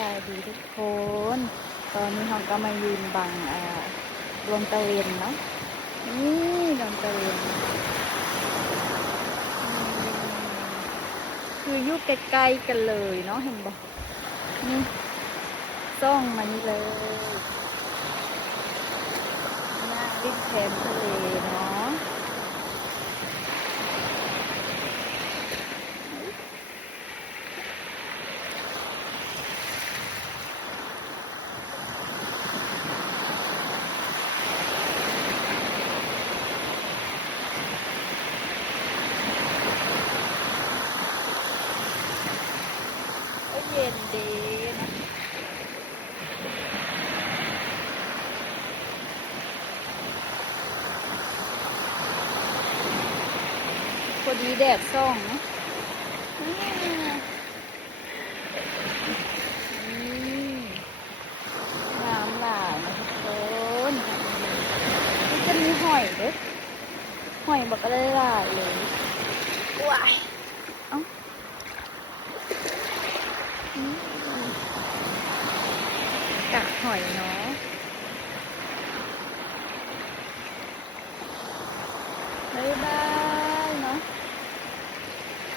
บายดีทุกคน ตอนนี้เราก็มายืนบังดวงตะเวนเนาะนี่ดวงตะเวนคืออยู่ใกล้ๆกันเลยเนาะเห็นบอกนี่ซ่องมันเลยหน้าริมแคมทะเลเนาะก็เย็นดีนะพอดีแดดส่องนะน้ำหลากนะทุกคนนี่จะมีหอยเด้อหอยบอกก็ได้หลายเลยว้ายเอ้ากัดหอยเนาะบ๊ายบาย